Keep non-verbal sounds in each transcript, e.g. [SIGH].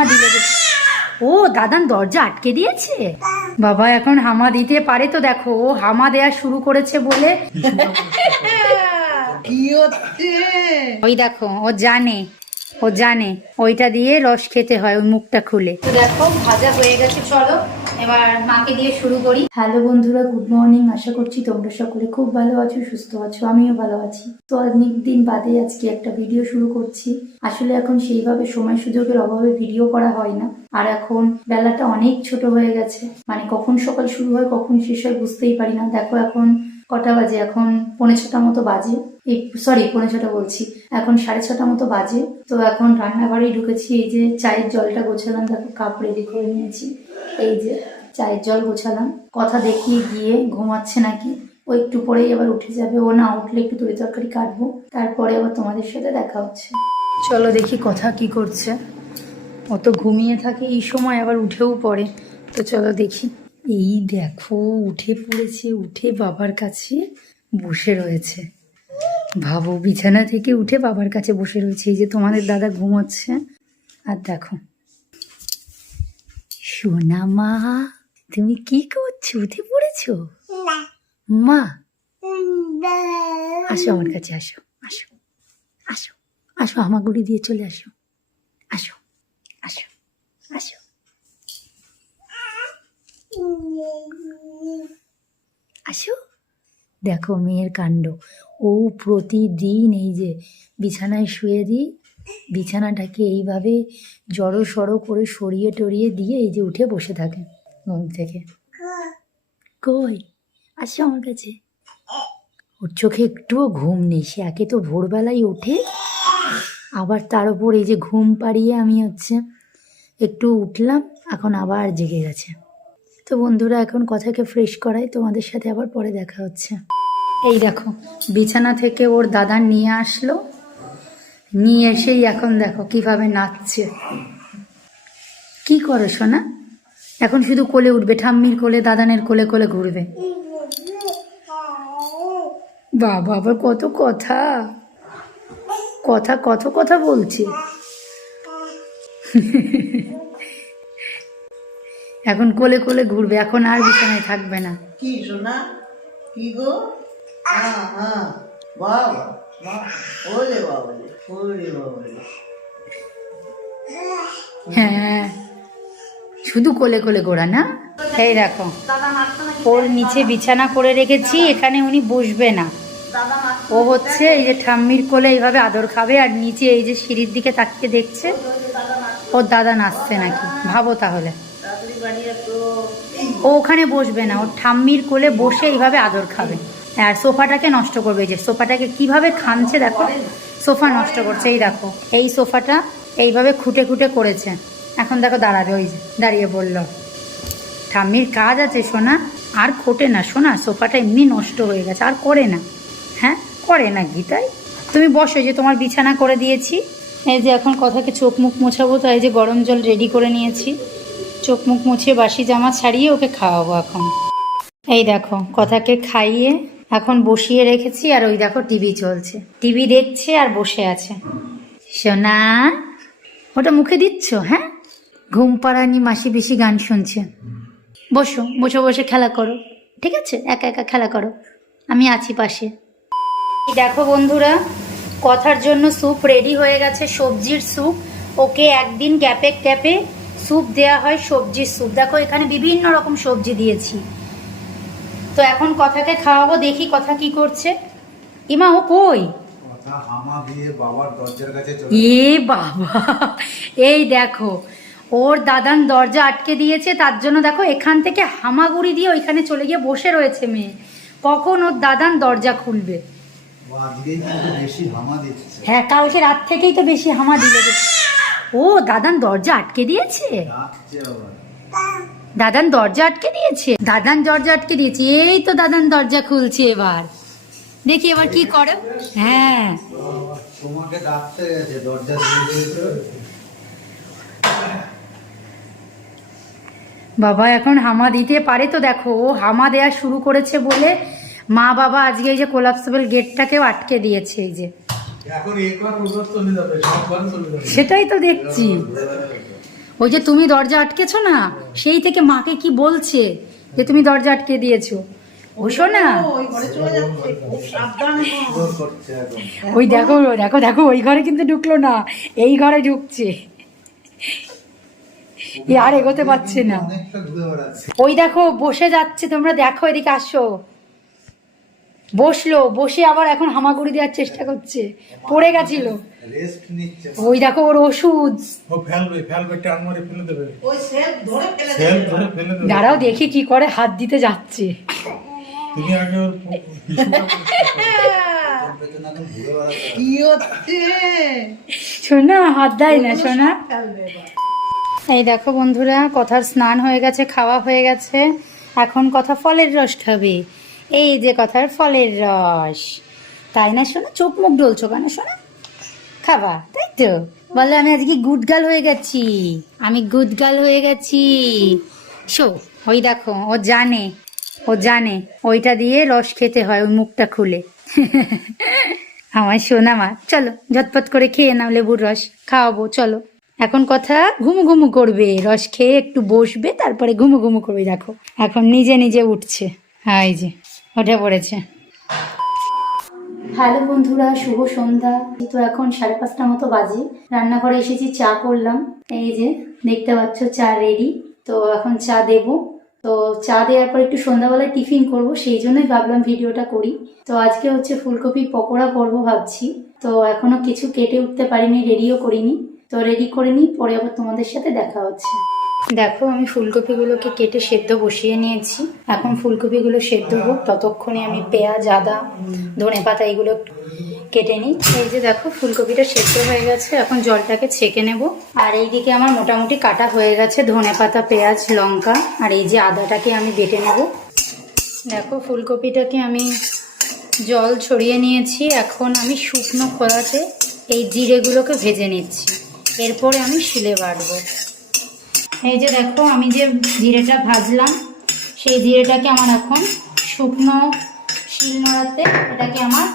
হামা দিলে ও দাদান দরজা আটকে দিয়েছে? বাবা এখন হামা দিতে পারে তো দেখো ও হামা দেয়া শুরু করেছে বলে। ওই দেখো ও জানে ও জানে ওইটা দিয়ে রস খেতে হয় ওই মুখটা খুলে। তো দেখো ভাজা হয়ে গেছে চলো। এবার মাকে দিয়ে শুরু করি। হ্যালো বন্ধুরা গুড মর্নিং আশা করছি তোমরা সকলে খুব ভালো আছো, সুস্থ আছো, আমিও ভালো আছি। তো অনেক দিন বাদে আজকে একটা ভিডিও শুরু করছি। আসলে এখন সেইভাবে সময় সুযোগের অভাবে ভিডিও করা হয় না। আর এখন বেলাটা অনেক ছোট হয়ে গেছে। মানে কখন সকাল শুরু হয়, কখন শেষ হয় বুঝতেই পারি না। দেখো এখন কটা বাজে? এখন পৌনে ছটা মতো বাজে। এই সরি পৌনে ছটা বলছি। এখন সাড়ে ছটা মতো বাজে। তো এখন রান্নাঘরেই ঢুকেছি। এই যে চায়ের জলটা গোছালাম, দেখো কাপ রেডি করে নিয়েছি। এই যে চায়ের জল গোছালাম। কথা দেখিয়ে গিয়ে ঘুমাচ্ছে নাকি? ও একটু পরেই আবার উঠে যাবে। ও না উঠলে একটু তরি তরকারি কাটবো। তারপরে আবার তোমাদের সাথে দেখা হচ্ছে। চলো দেখি কথা কি করছে। ও তো ঘুমিয়ে থাকে, এই সময় আবার উঠেও পড়ে। তো চলো দেখি। এই দেখো, উঠে পড়েছে, উঠে বাবার কাছে বসে রয়েছে। ভাবো, বিছানা থেকে উঠে বাবার কাছে বসে রয়েছে। এই যে তোমাদের দাদা ঘুমাচ্ছে। আর দেখো সোনা মা তুমি কি করছ? উঠে পড়েছো? মা। আসো আমার কাছে আসো আসো আসো আসো হামাগুড়ি দিয়ে চলে আসো। আসো আসো আসো। আসো। দেখো মেয়ের কাণ্ড। ও প্রতিদিন এই যে বিছানায় শুয়ে দিই বিছানাটাকে এইভাবে জড়ো সড়ো করে সরিয়ে টরিয়ে দিয়ে এই যে উঠে বসে থাকে ঘুম থেকে। কই? আসো আমার কাছে। ওর চোখে একটুও ঘুম নেই, সে একে তো ভোরবেলায় ওঠে। আবার তার উপর এই যে ঘুম পাড়িয়ে আমি হচ্ছে একটু উঠলাম, এখন আবার জেগে গেছে। তো বন্ধুরা, এখন কথাকে ফ্রেশ করাই, তোমাদের সাথে আবার পরে দেখা হচ্ছে। এই দেখো, বিছানা থেকে ওর দাদা নিয়ে আসলো। নিয়ে এসেই এখন দেখো কীভাবে নাচছে। কি করো সোনা? এখন শুধু কোলে উঠবে, ঠাম্মির কোলে, দাদানের কোলে কোলে ঘুরবে। বাবা, আবার কত কথা। কথা, কত কথা বলছে। এখন কোলে কোলে ঘুরবে, এখন আর বিছানায় থাকবে না। কি সোনা? কি গো? হ্যাঁ হ্যাঁ বাবা হ্যাঁ শুধু কোলে কোলে গোড়া না? এই দেখো, ওর নিচে বিছানা করে রেখেছি, এখানে উনি বসবে না। ও হচ্ছে এই যে ঠাম্মির কোলে এইভাবে আদর খাবে, আর নিচে এই যে সিঁড়ির দিকে তাকিয়ে দেখছে, ওর দাদা নাচছে নাকি? ভাবো তাহলে। ও ওখানে বসবে না, ওর ঠাম্মির কোলে বসে এইভাবে আদর খাবে। আর সোফাটাকে নষ্ট করবে যে, সোফাটাকে কীভাবে খানছে দেখো? সোফা নষ্ট করছে, এই দেখো, এই সোফাটা এইভাবে খুঁটে খুঁটে করেছে। এখন দেখো দাঁড়াবে, ওই দাঁড়িয়ে বলল। ঠাম্মির কাজ আছে সোনা, আর খোটে না, সোনা, সোফাটা এমনি নষ্ট হয়ে গেছে, আর করে না। হ্যাঁ করে না গীতাই তুমি বসো যে তোমার বিছানা করে দিয়েছি। এই যে এখন কথাকে চোখ মুখ মোছাবো, তাই যে গরম জল রেডি করে নিয়েছি। চোখ মুখ মুছিয়ে বাসি জামা ছাড়িয়ে ওকে খাওয়াবো এখন। এই দেখো, কথাকে খাইয়ে এখন বসিয়ে রেখেছি আর ওই দেখো টিভি চলছে। টিভি দেখছে আর বসে আছে। সোনা, ওটা মুখে দিচ্ছ হ্যাঁ? ঘুম পাড়ানি, মাসি বেশি গান শুনছে। বসো, বসে বসে খেলা করো। ঠিক আছে? একা একা খেলা করো। আমি আছি পাশে। দেখো বন্ধুরা, কথার জন্য স্যুপ রেডি হয়ে গেছে, সবজির স্যুপ। ওকে একদিন গ্যাপে গ্যাপে স্যুপ দেয়া হয় সবজির স্যুপ। দেখো এখানে বিভিন্ন রকম সবজি দিয়েছি। তো এখন কথাকে খাওয়াবো দেখি কথা কি করছে। ইমা ও কই? এ বাবা এই দেখো ওর দাদান দরজা আটকে দিয়েছে তার জন্য দেখো এখান থেকে হামাগুড়ি দিয়ে ওইখানে চলে গিয়ে বসে রয়েছে মেয়ে। কখন ওর দাদান দরজা খুলবে? হ্যাঁ কালকে রাত থেকেই তো বেশি হামা দিলে। ও দাদান দরজা আটকে দিয়েছে? দাদান দরজা আটকে দিয়েছে? দাদান দরজা আটকে দিয়েছে। এই তো দাদান দরজা খুলছে এবার। দেখি এবার কি করে। হ্যাঁ। তোমাকে ডাকতে গেছে দরজা বাবা এখন হামা দিতে পারে তো দেখো। ও হামা দেয়া শুরু করেছে বলে মা বাবা আজকে এই যে কোলাপসেবল গেটটাকেও আটকে দিয়েছে এই যে। সেটাই তো দেখছি। ওই যে তুমি দরজা আটকেছো না, সেই থেকে মাকে কি বলছে যে তুমি দরজা আটকে দিয়েছ? ও শোনা ওই দেখো দেখো দেখো, ওই ঘরে কিন্তু ঢুকলো না, এই ঘরে ঢুকছে। আর এগোতে পারছে না। ওই দেখো, বসে যাচ্ছে, তোমরা দেখো, এদিকে আসো। বসল বসে আবার এখন হামাগুড়ি দেওয়ার চেষ্টা করছে। পড়ে গেছিল। ওই দেখো ওর ওষুধ। ও ফেলবে ফেলবে টান মারে ফেলে দেবে। ওই সেল ধরে ফেলে ফেল দেবে। ধরে ফেলে দেবে। দাঁড়াও দেখি কি করে হাত দিতে যাচ্ছে। শোনা হাত দেয় না শোনা এই দেখো বন্ধুরা কথার স্নান হয়ে গেছে খাওয়া হয়ে গেছে। এখন কথা ফলের রস খাবে। এই যে কথার ফলের রস। তাই না শোনা? চোখ মুখ ডলছো কেন শোনা? খাবা, তাই তো? বলো, আমি আজকে গুডগাল হয়ে গেছি। আমি গুডগাল হয়ে গেছি। শো, ওই দেখো, ও জানে ও জানে, ওইটা দিয়ে রস খেতে হয় ওই মুখটা খুলে। [LAUGHS] আমার সোনা মা, চলো, ঝটপট করে খেয়ে নাও লেবুর রস, খাওয়াবো, চলো। এখন কথা ঘুমু ঘুমু করবে, রস খেয়ে একটু বসবে, তারপরে ঘুমু ঘুমু করবে দেখো। এখন নিজে নিজে উঠছে। এই যে। উঠে পড়েছে। হ্যালো বন্ধুরা, শুভ সন্ধ্যা। তো এখন সাড়ে পাঁচটা মতো বাজে। রান্নাঘরে এসেছি, চা করলাম। এই যে, দেখতে পাচ্ছ চা রেডি তো এখন চা দেব। তো চা দেওয়ার পর একটু সন্ধ্যাবেলায় টিফিন করব, সেই জন্যই ভাবলাম ভিডিওটা করি। তো আজকে হচ্ছে ফুলকপি পকোড়া করব ভাবছি। তো এখনও কিছু কেটে উঠতে পারিনি রেডিও করিনি। তো রেডি করে নিই, পরে আবার তোমাদের সাথে দেখা হচ্ছে। দেখো, আমি ফুলকপিগুলোকে কেটে সেদ্ধ বসিয়ে নিয়েছি। এখন ফুলকপিগুলো সেদ্ধ হোক, ততক্ষণে আমি পেঁয়াজ, আদা ধনে পাতা এগুলো কেটে নিই। এই যে দেখো, ফুলকপিটা সেদ্ধ হয়ে গেছে। এখন জলটাকে ছেঁকে নেব। আর এই দিকে আমার মোটামুটি কাটা হয়ে গেছে ধনে পাতা পেঁয়াজ, লঙ্কা। আর এই যে আদাটাকে আমি বেটে নেব। দেখো, ফুলকপিটাকে আমি জল ছড়িয়ে নিয়েছি। এখন আমি শুকনো খোলাতে এই জিরেগুলোকে ভেজে নিচ্ছি। এরপরে আমি শিলে বাটবো। এই যে দেখো, আমি যে জিরেটা ভাজলাম, সেই জিরেটাকে আমার এখন শুকনো শিল নোড়াতে এটাকে আমার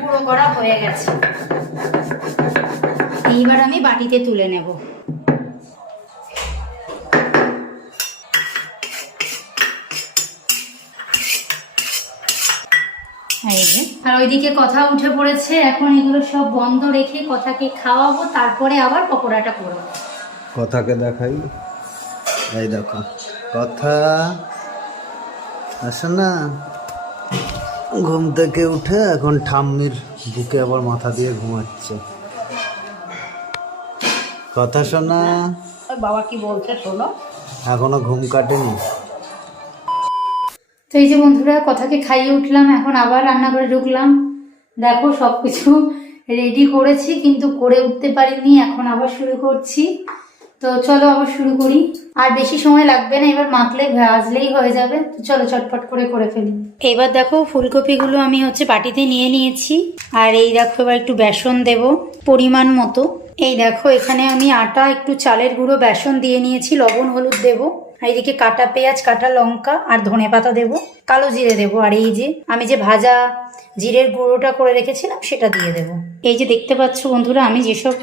গুঁড়ো করা হয়ে গেছে। এইবার আমি বাটিতে তুলে নেব। আর ওইদিকে কথা উঠে পড়েছে, এখন এগুলো সব বন্ধ রেখে কথাকে খাওয়াবো, তারপরে আবার পকোড়াটা করব। কথাকে দেখাই। এই দেখো কথা আসে না। ঘুম থেকে উঠে এখন ঠাম্মির বুকে আবার মাথা দিয়ে ঘুমাচ্ছে। কথা শোনা। বাবা কি বলছে শোনো। এখনও ঘুম কাটেনি। তো এই যে বন্ধুরা কথাকে খাইয়ে উঠলাম এখন আবার রান্নাঘরে ঢুকলাম। দেখো সব কিছু রেডি করেছি কিন্তু করে উঠতে পারিনি এখন আবার শুরু করছি। তো চলো আবার শুরু করি। আর বেশি সময় লাগবে না, এবার মাখলে ভাজলেই হয়ে যাবে। চলো চটপট করে করে ফেলি। এবার দেখো ফুলকপিগুলো আমি হচ্ছে বাটিতে নিয়ে নিয়েছি। আর এই দেখো এবার একটু বেসন দেব পরিমাণ মতো। এই দেখো এখানে আমি আটা, একটু চালের গুঁড়ো, বেসন দিয়ে নিয়েছি, লবণ, হলুদ দেবো। আর এইদিকে কাটা পেঁয়াজ, কাটা লঙ্কা আর ধনে পাতা দেবো। কালো জিরে দেবো। আর এই যে আমি যে ভাজা জিরের গুঁড়োটা করে রেখেছিলাম, সেটা দিয়ে দেবো। এই যে দেখতে পাচ্ছ বন্ধুরা, আমি যেসব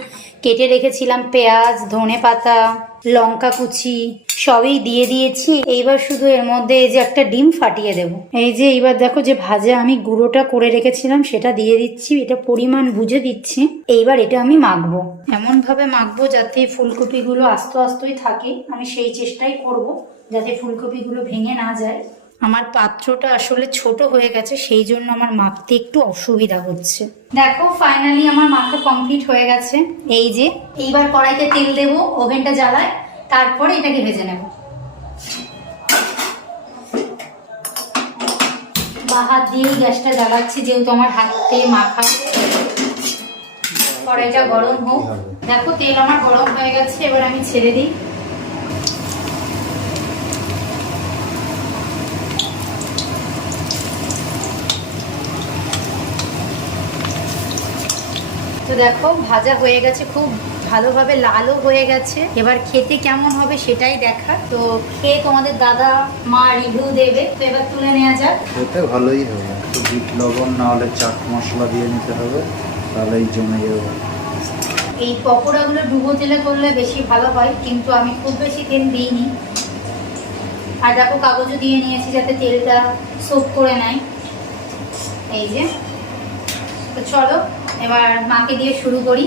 কেটে রেখেছিলাম পেঁয়াজ, ধনে পাতা, লঙ্কা কুচি, সবই দিয়ে দিয়েছি। এইবার শুধু এর মধ্যে এই যে একটা ডিম ফাটিয়ে দেবো। এই যে এইবার দেখো যে ভাজা আমি গুঁড়োটা করে রেখেছিলাম, সেটা দিয়ে দিচ্ছি। এটা পরিমাণ বুঝে দিচ্ছি। এইবার এটা আমি মাখবো। এমন ভাবে মাখবো যাতে ফুলকপিগুলো আস্ত আস্তই থাকে। আমি সেই চেষ্টাই করব যাতে ফুলকপিগুলো ভেঙে না যায়। আমার পাত্রটা আসলে ছোট হয়ে গেছে, সেই জন্য আমার মাখতে একটু অসুবিধা হচ্ছে। দেখো ফাইনালি আমার মাখা কমপ্লিট হয়ে গেছে। এই যে, এইবার কড়াইতে তেল দেবো, ওভেনটা জ্বালায়, তারপরে এটাকে ভেজে নেব। বা হাত দিয়েই গ্যাসটা জ্বালাচ্ছি, যেহেতু আমার হাতে মাখা। কড়াইটা গরম হোক। দেখো, তেল আমার গরম হয়ে গেছে, এবার আমি ছেড়ে দিই। তো দেখো ভাজা হয়ে গেছে খুব ভালোভাবে লালও হয়ে গেছে। এবার খেতে কেমন হবে সেটাই দেখা। তো খেয়ে তোমাদের দাদা মা রিভিউ দেবে। তো এবার তুলে নেওয়া যাক। খেতে ভালোই হবে। একটু বিট লবণ না হলে চাট মশলা দিয়ে নিতে হবে তাহলেই জমে যাবে। এই পকোড়াগুলো ডুবো তেলে করলে বেশি ভালো হয় কিন্তু আমি খুব বেশি তেল দিইনি। আর দেখো কাগজও দিয়ে নিয়েছি যাতে তেলটা সোপ করে নেয়। এই যে তো চলো। এবার মাকে দিয়ে শুরু করি।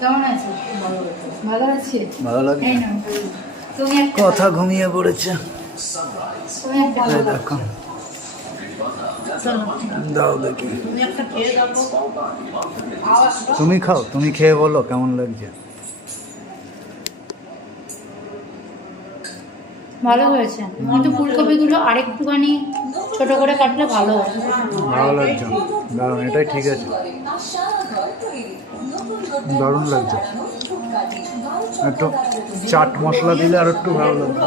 কেমন আছে? ভালো আছে? ভালো লাগে। কথা ঘুমিয়ে পড়েছে। দেখো। দাও দেখো। তুমি খাও তুমি খেয়ে বলো কেমন লাগছে। ভালো হয়েছে। কিন্তু ফুলকপিগুলো আরেকটুখানি ছোট করে কাটলে ভালো হয়। ভালো লাগছে। দারুণ, এটাই ঠিক আছে। দারুণ লাগছে। একটু চাট মশলা দিলে আর একটু ভালো লাগবে।